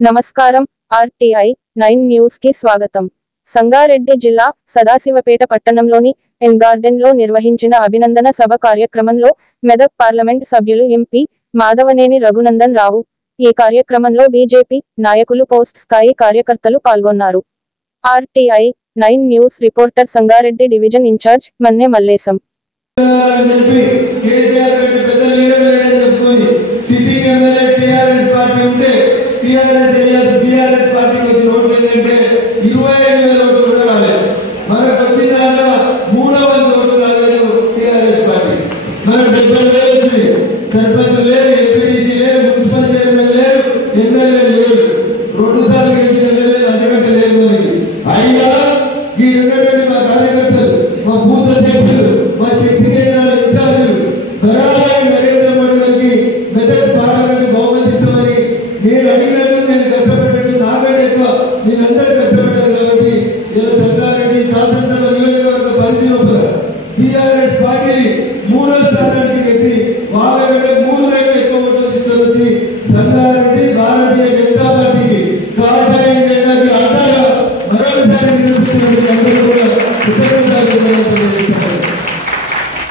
నమస్కారం. RTI 9 news కి స్వాగతం. సంగారెడ్డి జిల్లా సదాశివపేట పట్టణంలోని ఎన్ గార్డెన్ లో నిర్వహించిన అభినందన సభ కార్యక్రమంలో మెదక్ పార్లమెంట్ సభ్యులు ఎంపీ మాధవనేని రఘునందన్ రావు, ఈ కార్యక్రమంలో బీజేపీ నాయకులు పోస్ట్ స్థాయి కార్యకర్తలు పాల్గొన్నారు. RTI 9 news reporter Sangareddy division incharge Manne Mallesham.